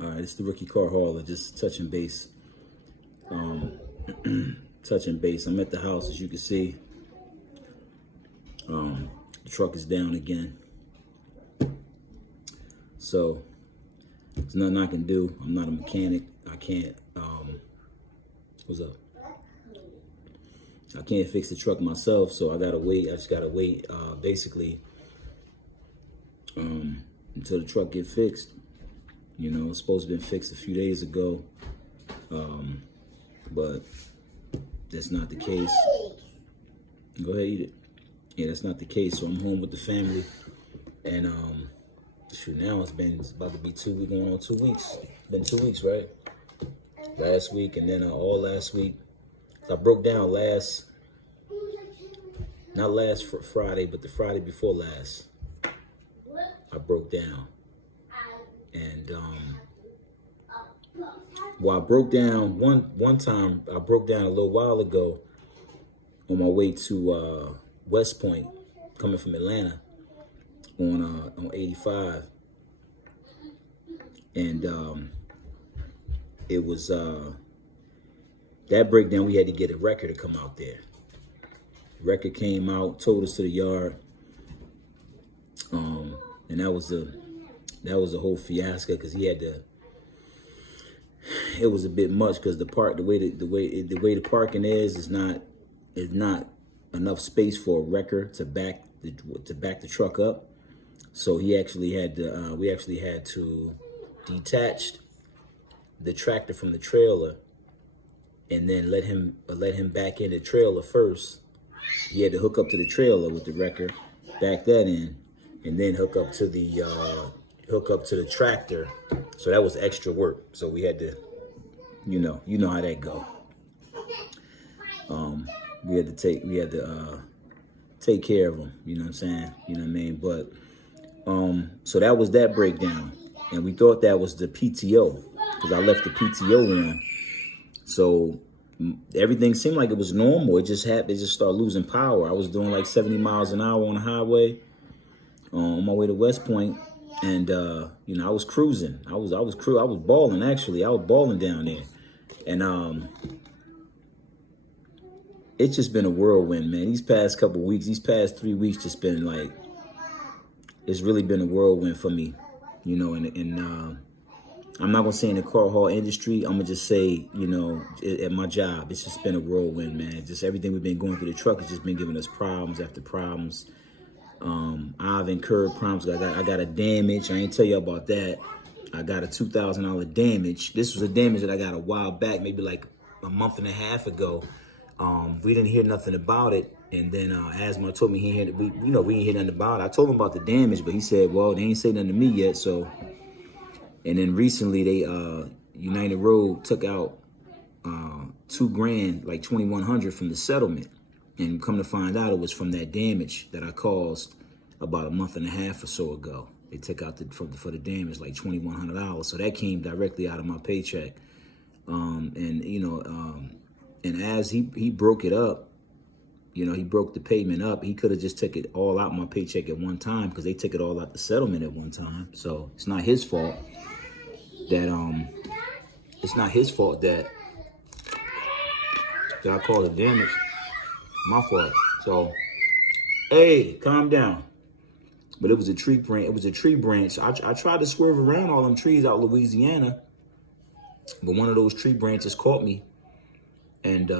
All right, it's the rookie car hauler, just touching base. Um, touching base. I'm at the house, as you can see. The truck is down again. So there's nothing I can do. I'm not a mechanic. I can't. What's up? I can't fix the truck myself, so I gotta wait. I just gotta wait. Basically, until the truck get fixed. You know, it's supposed to have been fixed a few days ago, but that's not the case. Go ahead, eat it. Yeah, that's not the case. So I'm home with the family, and shoot, now it's about to be 2 weeks, going on 2 weeks. Been 2 weeks, right? Last week, and then all last week. So I broke down not last Friday, but the Friday before last. I broke down. And well, I broke down one time. I broke down a little while ago on my way to West Point, coming from Atlanta on 85, and it was that breakdown. We had to get a wrecker to come out there. Wrecker came out, towed us to the yard, and that was a whole fiasco because he had to. It was a bit much because the way the parking is not enough space for a wrecker to back the truck up. So he actually had to. We actually had to detach the tractor from the trailer, and then let him back in the trailer first. He had to hook up to the trailer with the wrecker, back that in, and then hook up to the tractor. So that was extra work. So we had to, you know how that go. We had to take care of them. You know what I'm saying? You know what I mean? But so that was that breakdown, and we thought that was the PTO because I left the PTO on. So everything seemed like it was normal. It just happened. It just started losing power. I was doing like 70 miles an hour on the highway on my way to West Point. And, I was cruising. I was balling, actually. I was balling down there. And it's just been a whirlwind, man. These past 3 weeks, just been like, it's really been a whirlwind for me, and I'm not going to say in the car haul industry. I'm going to just say, at my job, it's just been a whirlwind, man. Just everything we've been going through the truck has just been giving us problems after problems. I've incurred problems. I got a damage. I ain't tell you about that. I got a $2,000 damage. This was a damage that I got a while back, maybe like a month and a half ago. We didn't hear nothing about it. And then Asma told me we didn't hear nothing about it. I told him about the damage, but he said, well, they ain't say nothing to me yet. So, and then recently United Road took out $2,000, like $2,100 from the settlement. And come to find out, it was from that damage that I caused about a month and a half or so ago. They took out for the damage like $2,100. So that came directly out of my paycheck. And as he broke it up, he broke the payment up. He could have just took it all out my paycheck at one time because they took it all out the settlement at one time. So it's not his fault that I caused the damage. My fault. So, hey, calm down. But it was a tree branch. I tried to swerve around all them trees out in Louisiana, but one of those tree branches caught me, and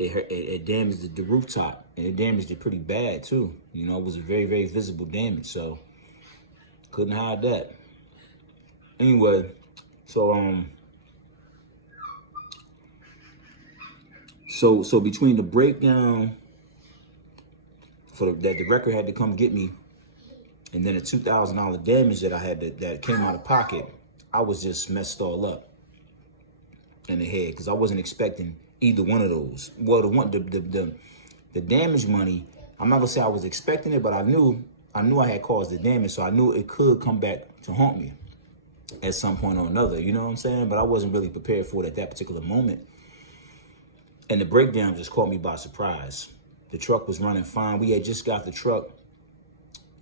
it damaged the rooftop, and it damaged it pretty bad too. It was a very, very visible damage, so couldn't hide that. Anyway, so So between the breakdown that the wrecker had to come get me, and then a $2,000 damage that I had that came out of pocket, I was just messed all up in the head because I wasn't expecting either one of those. Well, the damage money, I'm not gonna say I was expecting it, but I knew I had caused the damage, so I knew it could come back to haunt me at some point or another. You know what I'm saying? But I wasn't really prepared for it at that particular moment. And the breakdown just caught me by surprise. The truck was running fine. We had just got the truck.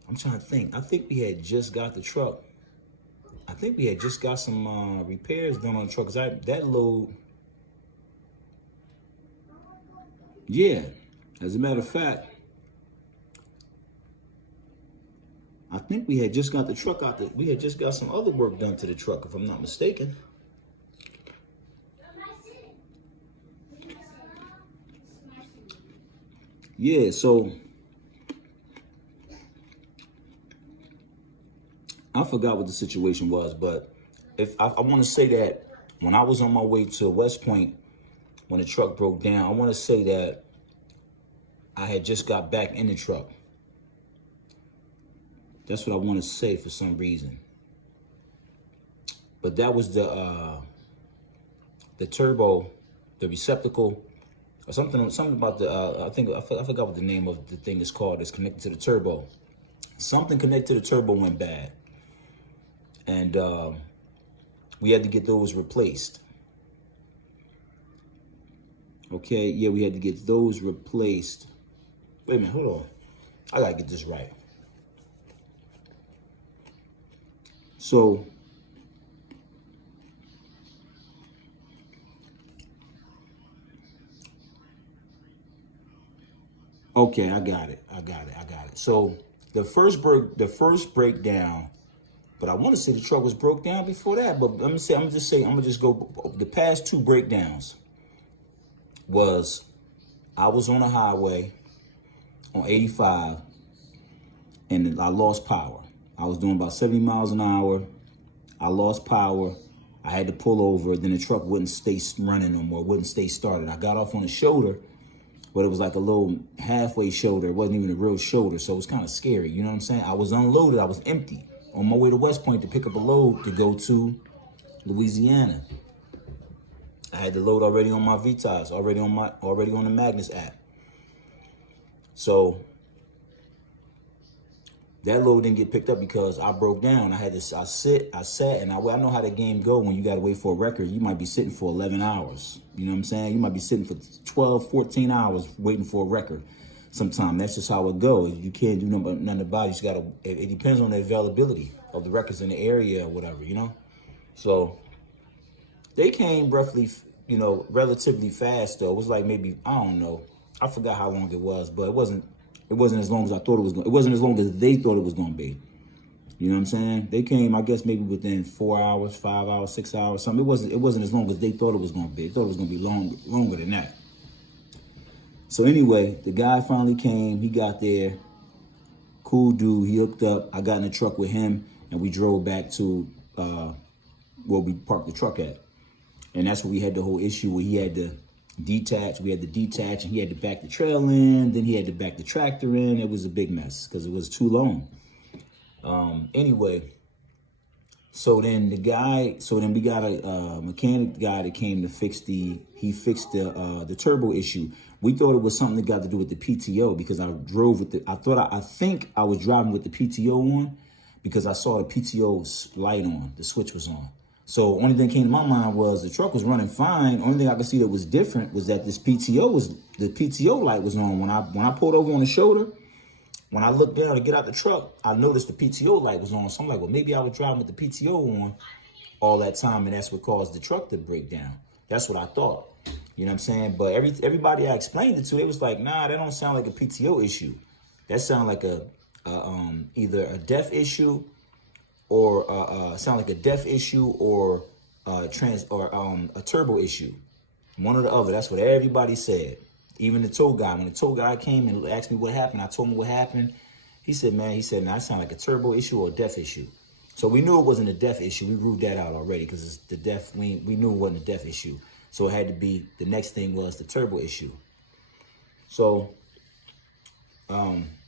I'm trying to think. I think we had just got the truck I think we had just got some repairs done on the truck. Cause that load, yeah. As a matter of fact, I think we had just got the truck out there. We had just got some other work done to the truck, if I'm not mistaken. Yeah, so I forgot what the situation was, but if I want to say that when I was on my way to West Point, when the truck broke down, I want to say that I had just got back in the truck. That's what I want to say for some reason. But that was the turbo, the receptacle, or something about the I forgot what the name of the thing is called. It's connected to the turbo. Something connected to the turbo went bad, and we had to get those replaced. Okay, yeah, we had to get those replaced. Wait a minute, hold on. I gotta get this right. So okay, I got it. So the first breakdown, but I want to say the truck was broke down before that. But I'm gonna just go. The past two breakdowns was I was on a highway on 85, and I lost power. I was doing about 70 miles an hour. I lost power. I had to pull over. Then the truck wouldn't stay running no more. Wouldn't stay started. I got off on a shoulder, but it was like a little halfway shoulder. It wasn't even a real shoulder, so it was kind of scary. You know what I'm saying? I was unloaded. I was empty on my way to West Point to pick up a load to go to Louisiana. I had the load already on my VTOS, already on the Magnus app. So that load didn't get picked up because I broke down. I sat, and I know how the game go when you got to wait for a record. You might be sitting for 11 hours. You know what I'm saying? You might be sitting for 12, 14 hours waiting for a record. Sometimes that's just how it goes. You can't do nothing about it. You gotta. It depends on the availability of the records in the area or whatever, you know? So they came roughly, relatively fast though. It was like maybe, I don't know. I forgot how long it was, but it wasn't as long as I thought it was going. It wasn't as long as they thought it was going to be. You know what I'm saying? They came, I guess, maybe within 4 hours, 5 hours, 6 hours, something. It wasn't as long as they thought it was going to be. They thought it was going to be longer than that. So anyway, the guy finally came. He got there. Cool dude. He hooked up. I got in the truck with him, and we drove back to where we parked the truck at. And that's where we had the whole issue where he had to detach. We had to detach, and he had to back the trail in. Then he had to back the tractor in. It was a big mess because it was too long. Anyway, so then we got a mechanic guy that came to fix the turbo issue. We thought it was something that got to do with the PTO because I drove with I think I was driving with the PTO on because I saw the PTO light on, the switch was on. So only thing came to my mind was the truck was running fine. Only thing I could see that was different was that the PTO light was on. When I pulled over on the shoulder, when I looked down to get out the truck, I noticed the PTO light was on. So I'm like, well, maybe I was driving with the PTO on all that time, and that's what caused the truck to break down. That's what I thought. You know what I'm saying? But everybody I explained it to, it was like, nah, that don't sound like a PTO issue. That sound like either a DEF issue or a turbo issue. One or the other. That's what everybody said. Even the tow guy. When the tow guy came and asked me what happened, I told him what happened. He said, nah, that sound like a turbo issue or a DEF issue. So we knew it wasn't a DEF issue. We ruled that out already because it's the DEF. We knew it wasn't a DEF issue. So it had to be, the next thing was the turbo issue. So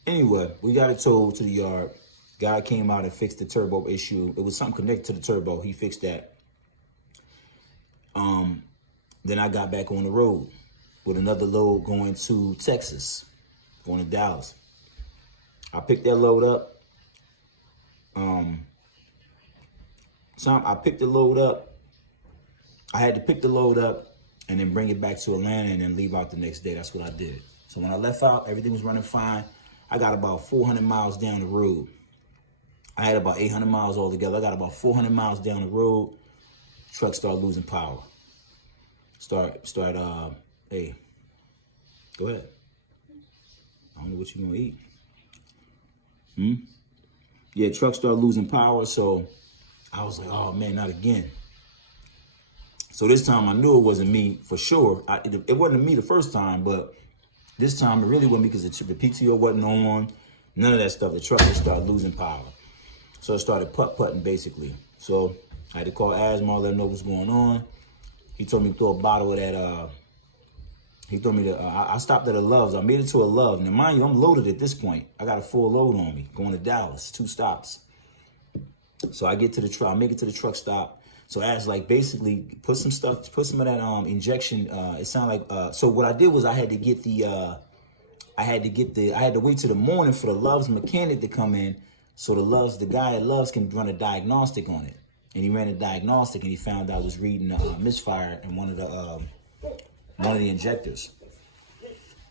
anyway, we got it towed to the yard. Guy came out and fixed the turbo issue. It was something connected to the turbo. He fixed that. Then I got back on the road with another load going to Texas, going to Dallas. I picked that load up. I had to pick the load up and then bring it back to Atlanta and then leave out the next day. That's what I did. So when I left out, everything was running fine. I got about 400 miles down the road. I had about 800 miles altogether. I got about 400 miles down the road. Truck started losing power. Hey, go ahead. I don't know what you're gonna eat. Yeah, truck started losing power, so I was like, oh man, not again. So this time I knew it wasn't me for sure. It wasn't me the first time, but this time it really wasn't me because the PTO wasn't on, none of that stuff. The truck just started losing power. So it started putt-putting basically. So I had to call Asma, let him know what's going on. He told me to throw a bottle of that, he told me to, I stopped at a Love's. I made it to a Love. Now mind you, I'm loaded at this point. I got a full load on me, going to Dallas, 2 stops. So I get to the truck, I make it to the truck stop. So as like basically put some of that injection, it sounded like, so what I did was I had to wait till the morning for the Love's mechanic to come in. So the guy at Love's can run a diagnostic on it. And he ran a diagnostic and he found out I was reading misfire in one of the injectors.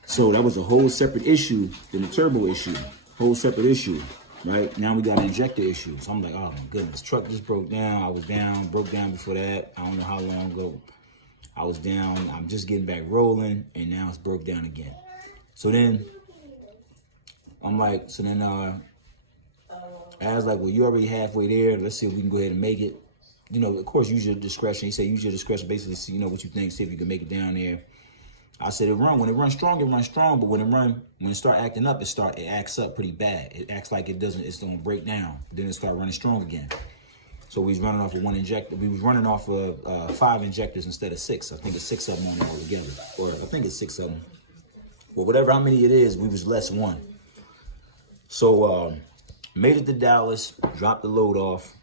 So that was a whole separate issue than the turbo issue. Whole separate issue, right? Now we got an injector issue. So I'm like, oh my goodness, truck just broke down. I was down, broke down before that. I don't know how long ago I was down. I'm just getting back rolling and now it's broke down again. So then I'm like, I was like, well, you're already halfway there. Let's see if we can go ahead and make it. You know, of course, use your discretion. He said, use your discretion, basically, see, you know, what you think, see if you can make it down there. I said, when it runs strong, but when it start acting up, it acts up pretty bad. It acts like it's gonna break down. Then it start running strong again. So we was running off of 1 injector. We was running off of 5 injectors instead of 6. I think it's 6 of them on there altogether. Or I think it's 6 of them. Well, whatever how many it is, we was less 1. So, made it to Dallas, dropped the load off,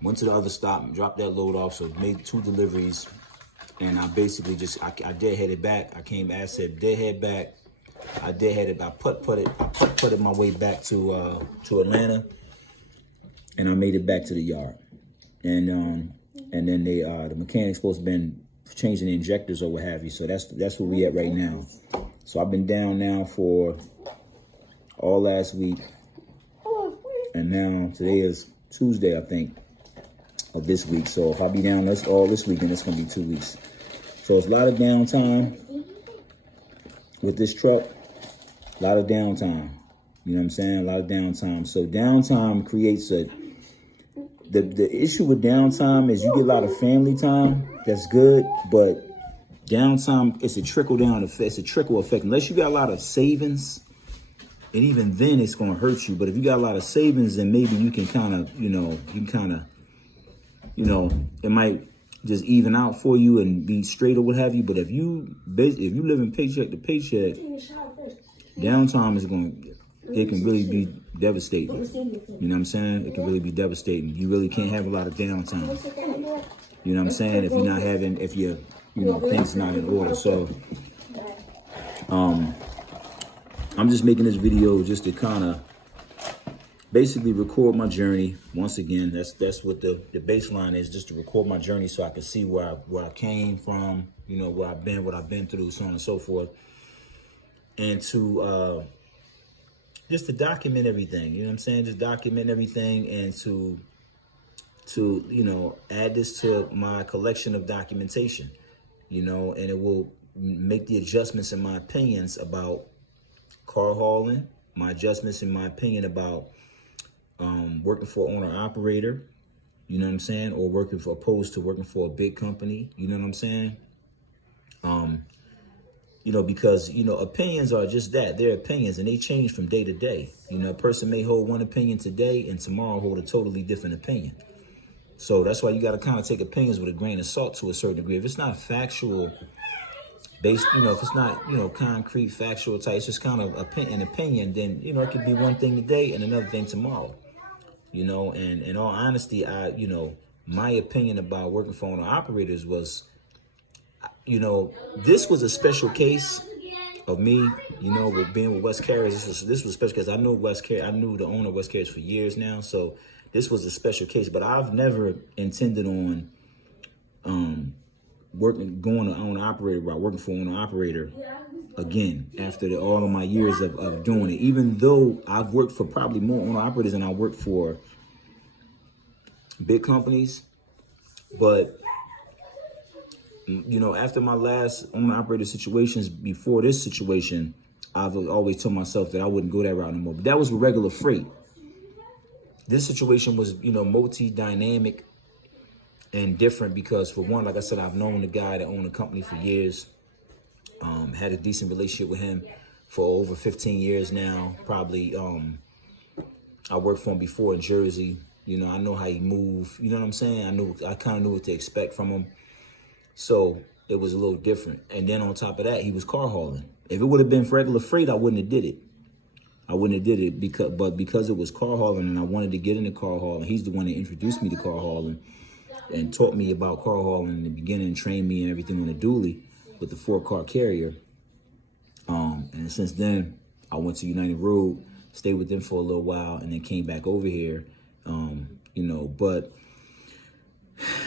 went to the other stop, dropped that load off, so made 2 deliveries, and I basically I deadheaded back. I came back, I said deadhead back. I putt-putted my way back to Atlanta, and I made it back to the yard. And then the mechanic's supposed to been changing the injectors or what have you, so that's where we at right now. So I've been down now for all last week. And now today is Tuesday, I think, of this week. So if I be down all this weekend, it's gonna be 2 weeks. So it's a lot of downtime with this truck. A lot of downtime. You know what I'm saying? A lot of downtime. So downtime creates the issue with downtime is you get a lot of family time. That's good, but downtime, it's a trickle down effect. It's a trickle effect. Unless you got a lot of savings. And even then, it's going to hurt you. But if you got a lot of savings, then maybe you can kind of, it might just even out for you and be straight or what have you. But if you live in paycheck to paycheck, downtime it can really be devastating. You know what I'm saying? It can really be devastating. You really can't have a lot of downtime. You know what I'm saying? If things not in order. So, I'm just making this video just to kind of basically record my journey. Once again, that's what the baseline is, just to record my journey so I can see where I came from, where I've been through, so on and so forth. And to just to document everything, you know what I'm saying? Just document everything and to add this to my collection of documentation, and it will make the adjustments in my opinions about car hauling, my adjustments in my opinion about working for an owner-operator, you know what I'm saying, or opposed to working for a big company, you know what I'm saying? Because, opinions are just that. They're opinions, and they change from day to day. A person may hold one opinion today and tomorrow hold a totally different opinion. So that's why you got to kind of take opinions with a grain of salt to a certain degree. If it's not factual based, if it's not, concrete, factual type, it's just kind of an opinion, then, it could be one thing today and another thing tomorrow, and in all honesty, my opinion about working for owner operators was, this was a special case of me, with being with West Carriers. This was special because I knew the owner of West Carriers for years now. So this was a special case, but I've never intended on, going to owner operator route, working for owner operator again after all of my years of doing it. Even though I've worked for probably more owner operators than I worked for big companies, but you know, after my last owner operator situations before this situation, I've always told myself that I wouldn't go that route anymore. But that was with regular freight. This situation was, you know, multi-dynamic and different because, for one, like I said, I've known the guy that owned the company for years. Had a decent relationship with him for over 15 years now. Probably, I worked for him before in Jersey. You know, I know how he moved. You know what I'm saying? I kind of knew what to expect from him. So it was a little different. And then on top of that, he was car hauling. If it would have been for regular freight, I wouldn't have did it. Because it was car hauling and I wanted to get into car hauling, he's the one that introduced me to car hauling and taught me about car hauling in the beginning and trained me and everything on the dually with the 4-car carrier. And since then, I went to United Road, stayed with them for a little while, and then came back over here. You know, but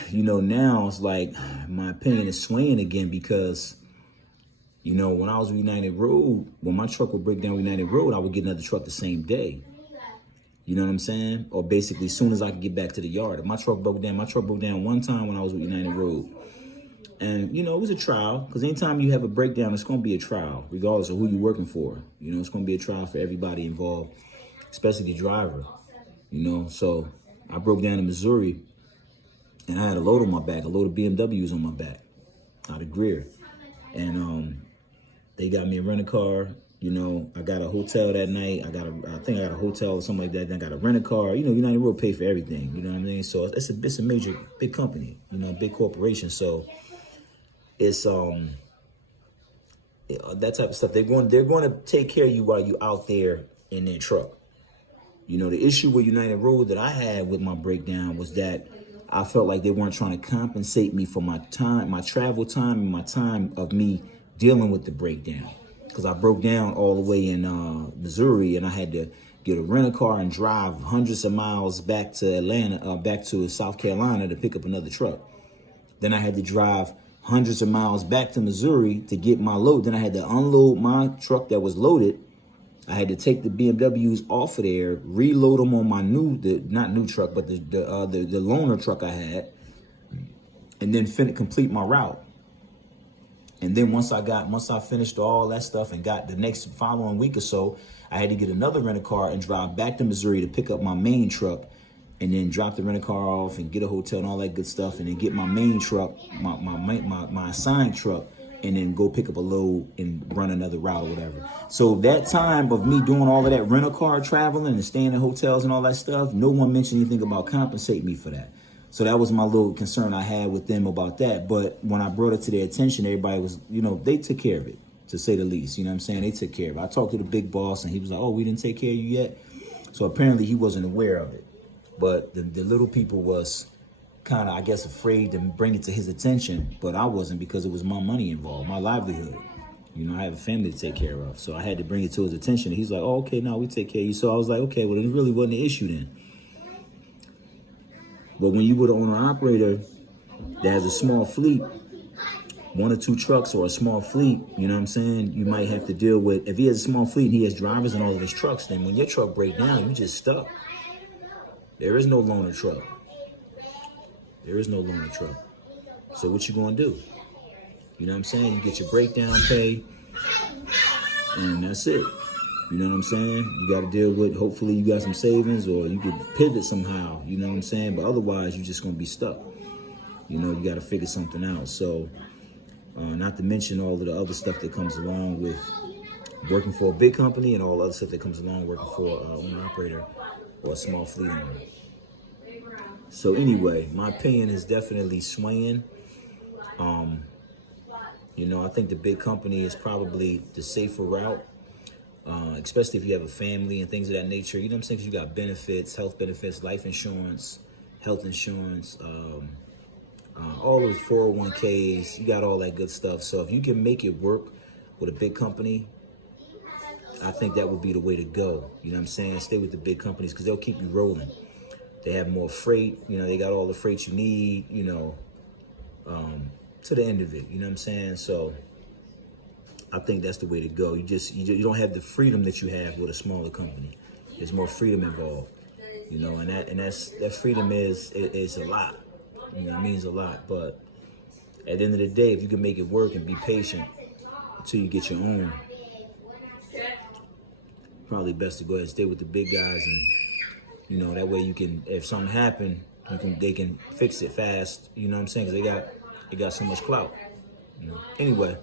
you know, now it's like my opinion is swaying again because, you know, when I was with United Road, when my truck would break down with United Road, I would get another truck the same day. You know what I'm saying? Or basically, as soon as I could get back to the yard. If my truck broke down one time when I was with United Road. And, you know, it was a trial because anytime you have a breakdown, it's going to be a trial, regardless of who you're working for. You know, it's going to be a trial for everybody involved, especially the driver, you know. So I broke down in Missouri and I had a load on my back, a load of BMWs on my back out of Greer. And they got me a rent-a-car. You know, I got a hotel that night. I think I got a hotel or something like that. Then I got a rent-a-car. You know, United Road pay for everything. You know what I mean? So it's a major, big company, you know, big corporation. So it's that type of stuff. They're going to take care of you while you out there in their truck. You know, the issue with United Road that I had with my breakdown was that I felt like they weren't trying to compensate me for my time, my travel time, and my time of me dealing with the breakdown. Because I broke down all the way in Missouri, and I had to get a rent-a-car and drive hundreds of miles back to back to South Carolina to pick up another truck. Then I had to drive hundreds of miles back to Missouri to get my load. Then I had to unload my truck that was loaded. I had to take the BMWs off of there, reload them on my not new truck, but the loaner truck I had, and then complete my route. And then once I finished all that stuff and got the next following week or so, I had to get another rent-a-car and drive back to Missouri to pick up my main truck, and then drop the rent-a-car off and get a hotel and all that good stuff, and then get my main truck, my assigned truck, and then go pick up a load and run another route or whatever. So that time of me doing all of that rent-a-car traveling and staying in hotels and all that stuff, no one mentioned anything about compensating me for that. So that was my little concern I had with them about that. But when I brought it to their attention, everybody was, you know, they took care of it, to say the least. You know what I'm saying? They took care of it. I talked to the big boss, and he was like, oh, we didn't take care of you yet? So apparently he wasn't aware of it. But the little people was kind of, I guess, afraid to bring it to his attention. But I wasn't, because it was my money involved, my livelihood. You know, I have a family to take care of. So I had to bring it to his attention. He's like, oh, okay, no, we take care of you. So I was like, okay, well, it really wasn't an issue then. But when you were the owner-operator that has a small fleet, 1 or 2 trucks or a small fleet, you know what I'm saying, you might have to deal with, if he has a small fleet and he has drivers in all of his trucks, then when your truck breaks down, you just stuck. There is no loaner truck. There is no loaner truck. So what you gonna do? You know what I'm saying? You get your breakdown pay, and that's it. You know what I'm saying? You got to deal with, hopefully you got some savings, or you could pivot somehow, you know what I'm saying? But otherwise, you're just going to be stuck. You know, you got to figure something out. So, not to mention all of the other stuff that comes along with working for a big company, and all the other stuff that comes along working for an owner-operator or a small fleet owner. So anyway, my opinion is definitely swaying. You know, I think the big company is probably the safer route. Especially if you have a family and things of that nature. You know what I'm saying? 'Cause you got benefits, health benefits, life insurance, health insurance, all those 401ks. You got all that good stuff. So if you can make it work with a big company, I think that would be the way to go. You know what I'm saying? Stay with the big companies, because they'll keep you rolling. They have more freight. You know, they got all the freight you need, you know, to the end of it. You know what I'm saying? So I think that's the way to go. You don't have the freedom that you have with a smaller company. There's more freedom involved, you know, and that freedom is a lot. You know, it means a lot. But at the end of the day, if you can make it work and be patient until you get your own, probably best to go ahead and stay with the big guys, and you know, that way you can, if something happen, they can fix it fast. You know what I'm saying? Because they got so much clout. You know. Anyway,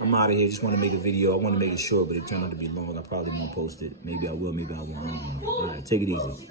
I'm out of here. Just want to make a video. I want to make it short, but it turned out to be long. I probably won't post it. Maybe I will. Maybe I won't. I don't know. All right, take it easy.